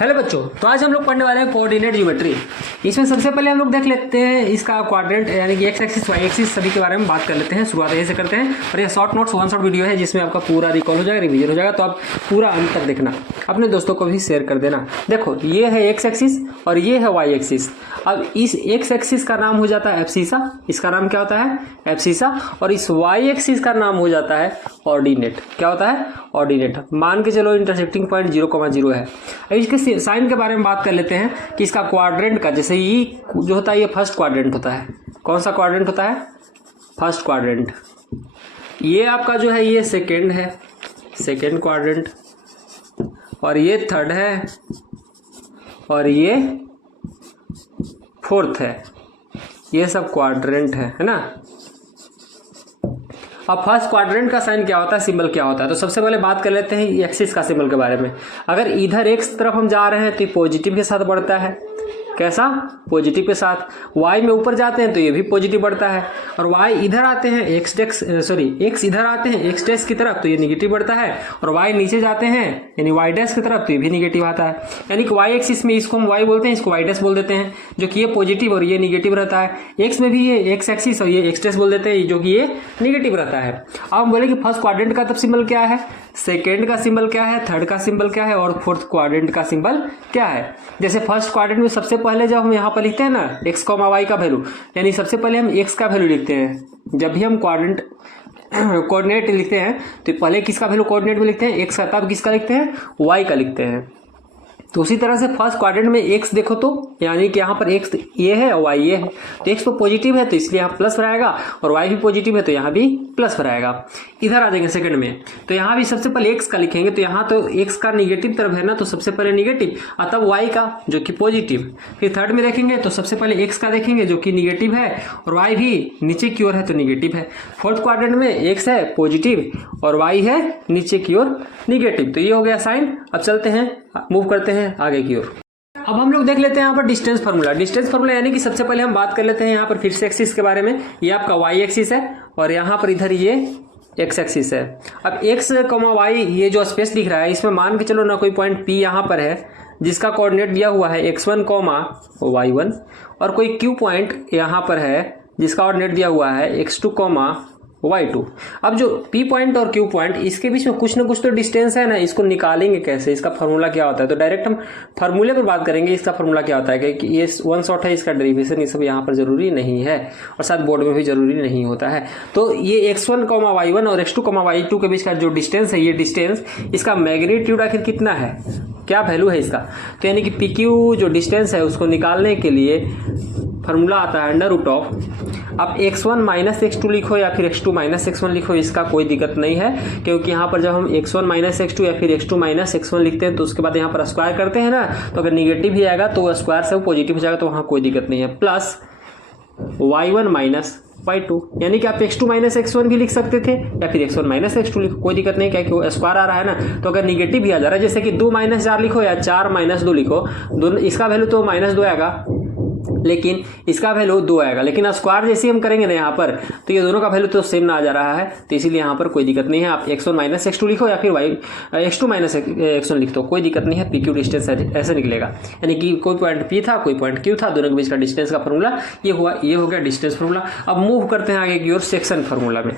Hello बच्चों, तो आज हम लोग पढ़ने वाले हैं कोऑर्डिनेट ज्योमेट्री। इसमें सबसे पहले हम लोग देख लेते हैं इसका क्वाड्रेंट यानी कि एक्स एक्सिस वाई एक्सिस सभी के बारे में बात कर लेते हैं। शुरुआत यहीं से करते हैं और ये short notes one shot video है जिसमें आपका पूरा रिकॉल हो जाएगा, रिवीजन हो जाएगा। तो आप पूरा अंत तक देखना, अपने दोस्तों को भी शेयर कर देना। देखो, ये है एक्स एक्सिस और ये है वाई एक्सिस। अब इस एक्स एक्सिस का नाम हो जाता है एब्सिसा, इसका नाम क्या होता है एब्सिसा, और इस वाई एक्सिस का नाम हो जाता है ऑर्डिनेट। क्या होता है ऑर्डिनेट। मान के चलो इंटरसेक्टिंग पॉइंट 0,0 है। अब इसके साइन के बारे में बात कर लेते हैं कि इसका क्वाड्रेंट का, जैसे ये जो होता है ये फर्स्ट क्वाड्रेंट होता है। कौन सा क्वाड्रेंट होता है? First quadrant. ये आपका जो है ये सेकेंड है, सेकेंड क्वाड्रेंट, और ये थर्ड है और ये फोर्थ है। ये सब क्वाड्रेंट है ना। अब फर्स्ट क्वाड्रेंट का साइन क्या होता है, सिंबल क्या होता है, तो सबसे पहले बात कर लेते हैं एक्सिस का सिंबल के बारे में। अगर इधर एक्स तरफ हम जा रहे हैं तो ये पॉजिटिव के साथ बढ़ता है। कैसा? पॉजिटिव के साथ। y में ऊपर जाते हैं तो ये भी पॉजिटिव बढ़ता है, और y इधर आते हैं x इधर आते हैं x डैश की तरफ तो ये निगेटिव बढ़ता है, और y नीचे जाते हैं यानी y डैश की तरफ तो ये भी निगेटिव आता है। यानी कि y एक्सिस में इसको हम y बोलते हैं, इसको y डैश बोल देते हैं, जो कि ये पॉजिटिव और ये निगेटिव रहता है। x में भी ये x एक्सिस और ये x डैश बोल देते हैं, जो कि ये निगेटिव रहता है। अब हम बोले कि फर्स्ट क्वाड्रेंट का तब सिंबल क्या है, सेकेंड का सिंबल क्या है, थर्ड का सिंबल क्या है और फोर्थ क्वाड्रेंट का सिंबल क्या है। जैसे फर्स्ट क्वाड्रेंट में सबसे पहले जब हम यहाँ पर लिखते हैं ना x, y का वैल्यू, यानी सबसे पहले हम x का वैल्यू लिखते हैं। जब भी हम कोऑर्डिनेट लिखते हैं तो पहले किसका वैल्यू कोऑर्डिनेट में लिखते हैं? x का। तब किसका लिखते हैं? y का लिखते हैं। तो उसी तरह से फर्स्ट क्वाड्रेंट में x देखो तो यानी कि यहाँ पर x ये है और y ये है, तो x तो पॉजिटिव है तो इसलिए यहाँ प्लस रहेगा, और y भी पॉजिटिव है तो यहाँ भी प्लस रहेगा। इधर आ जाएंगे सेकंड में, तो यहाँ भी सबसे पहले x का लिखेंगे, तो यहाँ तो x का निगेटिव तरफ है ना, तो सबसे पहले निगेटिव और तब y का जो कि पॉजिटिव। फिर थर्ड में देखेंगे तो सबसे पहले x का देखेंगे जो कि निगेटिव है, और y भी नीचे की ओर है तो निगेटिव है। फोर्थ क्वाड्रेंट में x है पॉजिटिव और y है नीचे की ओर निगेटिव। तो ये हो गया साइन। अब चलते हैं, मूव करते हैं आगे की ओर। अब हम लोग देख लेते हैं यहाँ पर डिस्टेंस फार्मूला। डिस्टेंस फार्मूला यानी कि सबसे पहले हम बात कर लेते हैं यहाँ पर फिर से एक्सिस के बारे में। ये आपका वाई एक्सिस है और यहाँ पर इधर ये एक्स एक्सिस है। अब एक्स कॉमा वाई ये जो स्पेस दिख रहा है इसमें मान के चलो ना कोई पॉइंट P यहाँ पर है जिसका कोऑर्डिनेट दिया हुआ है x1 कॉमा y1, और कोई Q पॉइंट यहाँ पर है जिसका कोऑर्डिनेट दिया हुआ है x2 कॉमा y2। अब जो P पॉइंट और Q पॉइंट इसके बीच में कुछ ना कुछ तो डिस्टेंस है ना, इसको निकालेंगे कैसे, इसका फार्मूला क्या होता है। तो डायरेक्ट हम फार्मूले पर बात करेंगे। इसका फार्मूला क्या होता है कि ये वन शॉट है, इसका डेरिवेशन ये सब यहाँ पर जरूरी नहीं है और शायद बोर्ड में भी जरूरी नहीं होता है। तो ये x1 कॉमा y1 और x2 कॉमा y2 के बीच का जो डिस्टेंस है, ये डिस्टेंस इसका मैग्नीट्यूड आखिर कितना है, क्या वैल्यू है इसका। तो यानी कि PQ जो डिस्टेंस है उसको निकालने के लिए फार्मूला आता है अंडर रूट ऑफ, आप x1 माइनस x2 लिखो या फिर x2 माइनस x1 लिखो, इसका कोई दिक्कत नहीं है, क्योंकि यहाँ पर जब हम x1 माइनस x2 या फिर x2 माइनस x1 लिखते हैं तो उसके बाद यहाँ पर स्क्वायर करते हैं ना, तो अगर निगेटिव ही आएगा तो स्क्वायर से पॉजिटिव हो जाएगा, तो वहाँ कोई दिक्कत नहीं है। प्लस y1 माइनस y2, यानी कि आप x2 माइनस x1 भी लिख सकते थे या फिर x1 माइनस x2 लिखो, कोई दिक्कत नहीं, क्या कि वो स्क्वायर आ रहा है ना। तो अगर निगेटिव भी आ जा रहा है, जैसे कि 2 माइनस 4 लिखो या 4 माइनस 2 लिखो, दोनों इसका वैल्यू तो माइनस 2 आएगा लेकिन इसका वैल्यू 2 आएगा, लेकिन स्क्वायर जैसे हम करेंगे ना यहाँ पर तो ये दोनों का वैल्यू तो सेम ना आ जा रहा है, तो इसीलिए यहाँ पर कोई दिक्कत नहीं है। आप x1 माइनस x2 लिखो या फिर x2 माइनस x1 लिख दो, कोई दिक्कत नहीं है। PQ डिस्टेंस ऐसे निकलेगा, यानी कि कोई पॉइंट P था कोई पॉइंट Q था, दोनों के बीच का डिस्टेंस का फॉर्मूला ये हो गया डिस्टेंस फॉर्मूला। अब मूव करते हैं आगे की ओर सेक्शन फार्मूला में।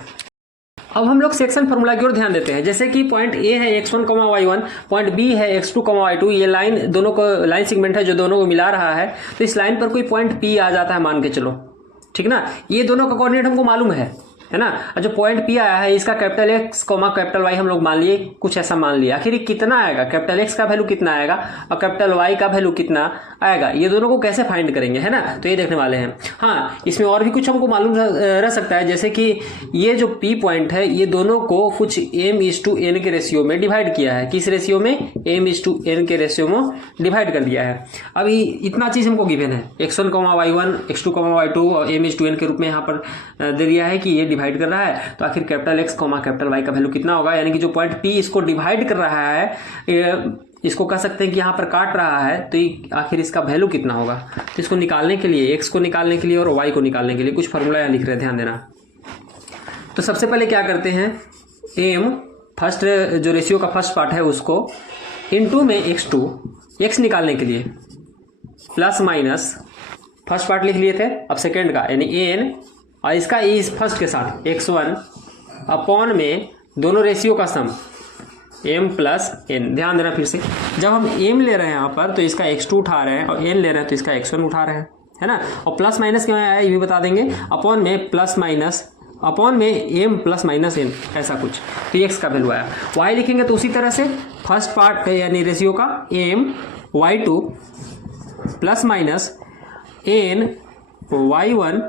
अब हम लोग सेक्शन फार्मूला की ओर ध्यान देते हैं। जैसे कि पॉइंट A है x1 y1, पॉइंट B है x2 y2, ये लाइन दोनों को लाइन सेगमेंट है जो दोनों को मिला रहा है, तो इस लाइन पर कोई पॉइंट P आ जाता है मान के चलो, ठीक ना। ये दोनों का कोऑर्डिनेट हमको मालूम है ना। जो पॉइंट P आया है इसका कैपिटल X कैपिटल Y हम लोग मान लिए, कुछ ऐसा मान लिया। आखिर कितना आएगा, कैपिटल X का वैल्यू कितना आएगा और कैपिटल Y का वैल्यू कितना आएगा, ये दोनों को कैसे फाइंड करेंगे, है ना, तो ये देखने वाले हैं। हाँ, इसमें और भी कुछ हमको मालूम रह सकता है, जैसे कि ये जो P पॉइंट है ये दोनों को कुछ m/n के रेशियो में डिवाइड किया है। किस रेशियो में? m/n के रेशियो में डिवाइड कर दिया है। अभी इतना चीज हमको गिवन है, x1 y1 x2 y2 और m/n के रूप में यहाँ पर दे दिया है कि ये डिवाइड कर रहा है। तो आखिर कैपिटल X कैपिटल Y का वैल्यू कितना होगा, यानी कि जो पॉइंट P इसको डिवाइड कर रहा है, इसको कह सकते हैं कि यहाँ पर काट रहा है, तो आखिर इसका वैल्यू कितना होगा। तो इसको निकालने के लिए, x को निकालने के लिए और y को निकालने के लिए कुछ फार्मूला यहाँ लिख रहे हैं, ध्यान देना। तो सबसे पहले क्या करते हैं, m फर्स्ट जो रेशियो का फर्स्ट पार्ट है उसको इनटू में x2, x निकालने के लिए प्लस माइनस फर्स्ट पार्ट लिख लिए थे, अब सेकेंड का यानी एन, और इसका इस फर्स्ट के साथ x1 अपॉन में दोनों रेशियो का सम m प्लस n। ध्यान देना फिर से, जब हम m ले रहे हैं यहाँ पर तो इसका x2 उठा रहे हैं और n ले रहे हैं तो इसका x1 उठा रहे हैं, है ना। और प्लस माइनस क्यों आया ये भी बता देंगे, अपॉन में प्लस माइनस अपॉन में m प्लस माइनस n, ऐसा कुछ, तो x का वैल्यू आया। y लिखेंगे तो उसी तरह से फर्स्ट पार्ट यानी रेशियो का m y2 plus minus n y1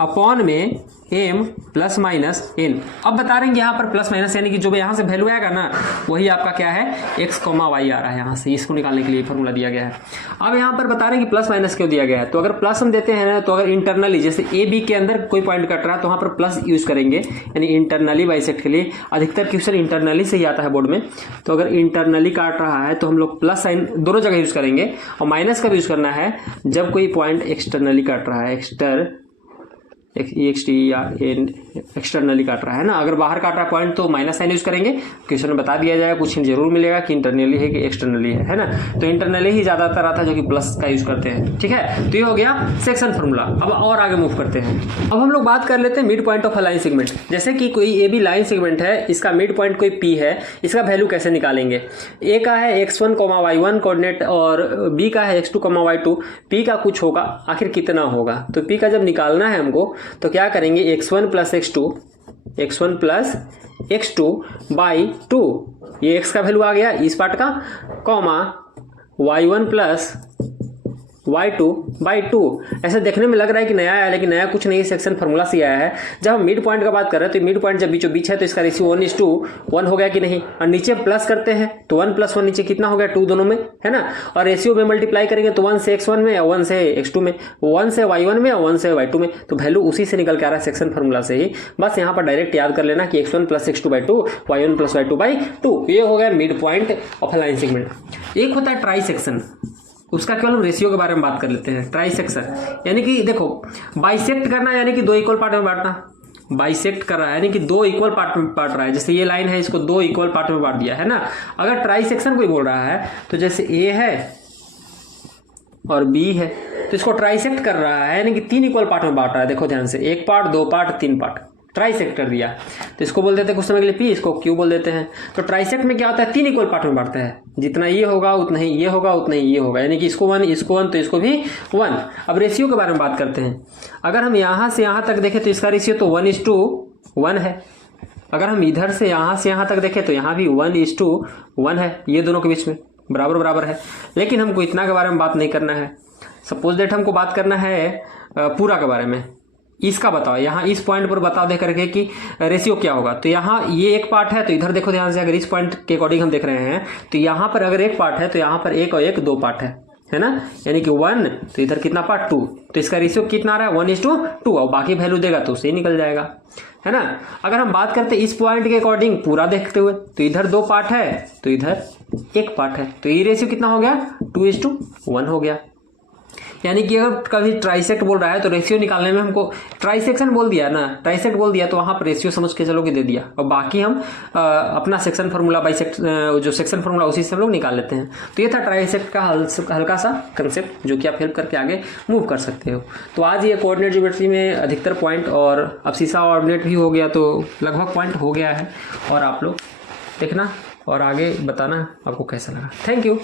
upon में m प्लस माइनस n। अब बता रहे हैं यहाँ पर प्लस माइनस यानी कि जो भी यहाँ से वैल्यू आएगा ना वही आपका क्या है x, y आ रहा है, यहाँ से इसको निकालने के लिए फॉर्मूला दिया गया है। अब यहाँ पर बता रहे हैं कि प्लस माइनस क्यों दिया गया है, तो अगर प्लस हम देते हैं ना तो अगर इंटरनली जैसे ए बी के अंदर कोई पॉइंट कट रहा है तो वहाँ पर प्लस यूज करेंगे, यानी इंटरनली बाइसेक्ट के लिए अधिकतर क्वेश्चन इंटरनली से ही आता है बोर्ड में। तो अगर इंटरनली काट रहा है तो हम लोग प्लस साइन दोनों जगह यूज करेंगे, और माइनस का भी यूज करना है जब कोई पॉइंट एक्सटर्नली काट रहा है, या एक्सटर्नली काट रहा है ना। अगर बाहर काट रहा है पॉइंट तो माइनस साइन यूज करेंगे, क्वेश्चन में बता दिया जाएगा, कुछ जरूर मिलेगा कि इंटरनली है कि एक्सटर्नली है ना। तो इंटरनली ही ज्यादातर आता है जो कि प्लस का यूज करते हैं, ठीक है। तो ये हो गया सेक्शन फार्मूला। अब और आगे मूव करते हैं, अब हम लोग बात कर लेते हैं mid point of a line segment. जैसे कि कोई ए बी लाइन सेगमेंट है, इसका मिड पॉइंट कोई पी है, इसका वैल्यू कैसे निकालेंगे। ए का है x1, y1 कोऑर्डिनेट और बी का है x2, y2, पी का कुछ होगा, आखिर कितना होगा। तो पी का जब निकालना है हमको तो क्या करेंगे, x1 प्लस x2 बाई 2, ये x का वैल्यू आ गया इस पार्ट का, comma y1 plus y2 by 2। ऐसे देखने में लग रहा है कि नया आया, लेकिन नया कुछ नहीं, सेक्शन फार्मूला से आया है। जब हम मिड पॉइंट का बात कर रहे हैं तो मिड पॉइंट जब बीचों बीच है तो इसका रेशियो 1:1 हो गया कि नहीं, और नीचे प्लस करते हैं तो 1 + 1 नीचे कितना हो गया 2 दोनों में, है ना। और रेशियो में मल्टीप्लाई करेंगे तो 1 से x1 में और 1 से x2 में, 1 से y1 में और 1 से y2 में, तो वैल्यू उसी से निकल के आ रहा है सेक्शन फार्मूला से ही। बस यहाँ पर डायरेक्ट याद कर लेना कि x1 + x2/2, y1 + y2/2, ये हो गया mid point of line segment. एक होता है ट्राई सेक्शन, उसका केवल हम रेशियो के बारे में बात कर लेते हैं। ट्राइसेक्शन यानी कि देखो बाइसेक्ट करना यानी कि 2 इक्वल पार्ट में बांटना, बाइसेक्ट कर रहा है यानी कि 2 इक्वल पार्ट में बांट रहा है। जैसे ये लाइन है, इसको 2 इक्वल पार्ट में बांट दिया है ना। अगर ट्राइसेक्शन कोई बोल रहा है तो जैसे ए है और बी है तो इसको ट्राइसेक्ट कर रहा है यानी कि 3 इक्वल पार्ट में बांट रहा है। देखो ध्यान से, 1 पार्ट, 2 पार्ट, 3 पार्ट, ट्राइसेक्ट कर दिया। तो इसको बोल देते हैं कुछ समय के लिए पी, इसको क्यू बोल देते हैं। तो ट्राइसेक्ट में क्या होता है, 3 इक्वल पार्ट में बांटता है, जितना ये होगा उतना ही ये होगा, उतना ही ये होगा, यानी कि इसको 1, इसको 1 तो इसको भी 1। अब रेशियो के बारे में बात करते हैं। अगर हम यहाँ से यहाँ तक देखें तो इसका रेशियो तो 1:1 है। अगर हम इधर से यहाँ तक देखें तो यहाँ भी 1:1 है, ये दोनों के बीच में बराबर बराबर है। लेकिन हमको इतना के बारे में बात नहीं करना है, सपोज दैट हमको बात करना है पूरा के बारे में। इसका बताओ, यहाँ इस पॉइंट पर बता दे करके कि रेशियो क्या होगा। तो यहाँ ये एक पार्ट है तो इधर देखो ध्यान से, अगर इस पॉइंट के अकॉर्डिंग हम देख रहे हैं तो यहाँ पर अगर एक पार्ट है तो यहाँ पर 1 और 1 2 पार्ट है ना, यानी कि 1, तो इधर कितना पार्ट 2, तो इसका रेशियो कितना आ रहा है 1:2, और बाकी वैल्यू देगा तो उससे ही निकल जाएगा, है ना। अगर हम बात करते हैं इस पॉइंट के अकॉर्डिंग पूरा देखते हुए तो इधर 2 पार्ट है तो इधर 1 पार्ट है, तो ये रेशियो कितना हो गया 2:1 हो गया। यानी कि अगर कभी ट्राइसेक्ट बोल रहा है तो रेशियो निकालने में हमको ट्राइसेक्शन बोल दिया ना, ट्राइसेक्ट बोल दिया तो वहां पर रेशियो समझ के चलो कि दे दिया, और बाकी हम अपना सेक्शन फार्मूला बाइसेक्ट जो सेक्शन फार्मूला उसी से हम लोग निकाल लेते हैं। तो ये था ट्राइसेक्ट का हल्का सा कंसेप्ट जो कि आप हेल्प करके आगे मूव कर सकते हो। तो आज ये कोऑर्डिनेट ज्योमेट्री में अधिकतर पॉइंट और अब सीसा ऑर्डिनेट भी हो गया तो लगभग पॉइंट हो गया है, और आप लोग देखना और आगे बताना आपको कैसा लगा। Thank you.